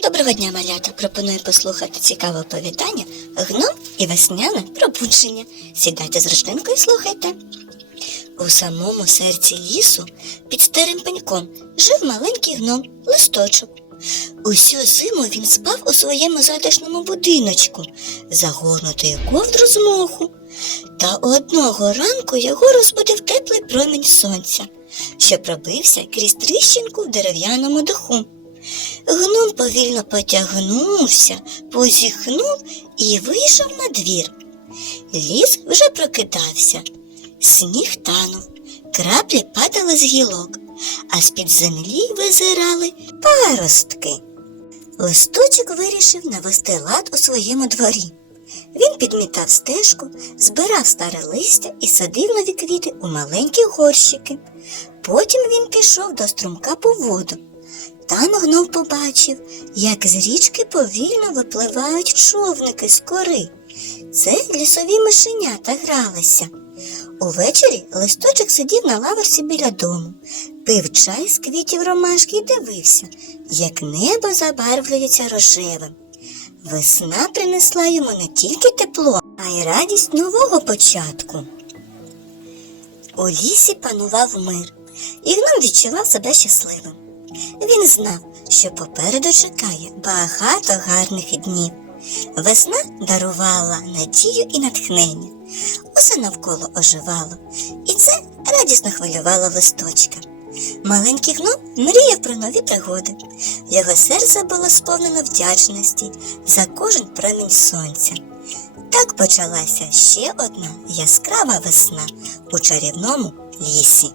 Доброго дня, малята! Пропоную послухати цікаве оповідання Гном і весняне пробудження. Сідайте з рослинкою і слухайте. У самому серці лісу під старим пеньком жив маленький гном листочок. Усю зиму він спав у своєму затишному будиночку, загорнутий ковдру з моху. Та одного ранку його розбудив теплий промінь сонця, що пробився крізь тріщинку в дерев'яному даху. Гном повільно потягнувся, позіхнув і вийшов на двір. Ліс вже прокидався, сніг танув, краплі падали з гілок, а з-під землі визирали паростки. Листочок вирішив навести лад у своєму дворі. Він підмітав стежку, збирав старе листя і садив нові квіти у маленькі горщики. Потім він пішов до струмка по воду. Там гнов побачив, як з річки повільно випливають човники з кори. Це лісові мишенята гралися. Увечері листочок сидів на лавочці біля дому, пив чай з квітів ромашки і дивився, як небо забарвлюється рожевим. Весна принесла йому не тільки тепло, а й радість нового початку. У лісі панував мир, і гном відчував себе щасливим. Він знав, що попереду чекає багато гарних днів. Весна дарувала надію і натхнення. Усе навколо оживало, і це радісно хвилювало листочка. Маленький гном мріяв про нові пригоди. Його серце було сповнено вдячності за кожен промінь сонця. Так почалася ще одна яскрава весна у чарівному лісі.